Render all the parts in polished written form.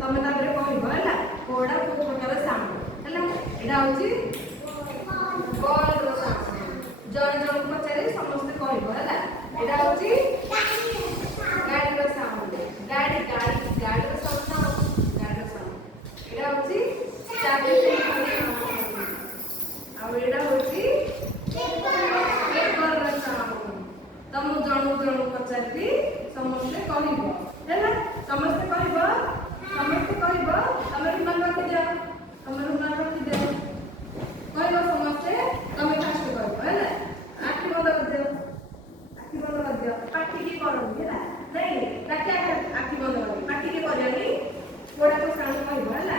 ତମେ ତାପରେ କହିବ ହେଲା କୋଉଟା କୋଉ ପ୍ରକାର ସାଉଣ୍ଡ ହେଲା। ଏଇଟା ହଉଛି ବଲର ସାଉଣ୍ଡ। ଜଣେ ଜଣଙ୍କୁ ପଚାରି ସମସ୍ତେ କହିବ ହେଲା। ଏଇଟା ହଉଛି ଗାଡ଼ିର ସାଉଣ୍ଡ। ଗାଡ଼ିର ସାଉଣ୍ଡ ଗାଡ଼ିର ସାଉଣ୍ଡ। ଏଇଟା ହଉଛି ଚାବି ଆଉ ଏଇଟା ହଉଛି ପେପରର ସାଉଣ୍ଡ। ତ ମୁଁ ଜଣକୁ ପଚାରିବି ସମସ୍ତେ କହିବ ହେଲା। ସମସ୍ତେ କହିବ ତମେ ରୁମାଲ ରଖିଦିଅ କହିବ ସମସ୍ତେ। ତମେ ଫାଷ୍ଟ କହିବ ହେଲା। ଆଖି ବନ୍ଦ କରିଦିଅ ପାଟିକି କରନି ହେଲା। ନାଇଁ ଆଖି ବନ୍ଦ କରିବି ପାଟିକି କରିବନି। କୋଉଟାକୁ ସାଉଣ୍ଡ କହିବ ହେଲା।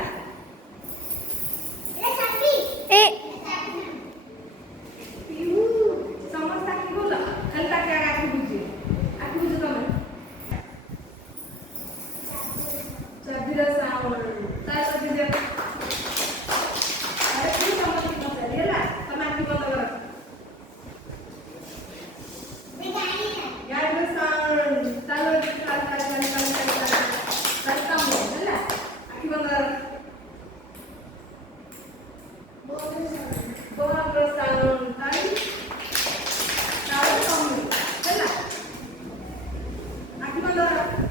ସମସ୍ତେ ଆଖି ଖୋଲ ଖାଲି ତାକେ ଆଖି ବୁଝେ ତମେ। ଚାବିର ସାଉଣ୍ଡ ତା ଚାବି ଦିଅ। ସମସ୍ତେ ପଚାରି ହେଲା। ତମେ ଆଖି ବନ୍ଦ କର। ଗାଡ଼ିର ସାଉଣ୍ଡ ହେଲା। ଆଖି ବନ୍ଦ କର। ବଲର ସାଉଣ୍ଡ ହେଲା। ଆଖି ବନ୍ଦ କର।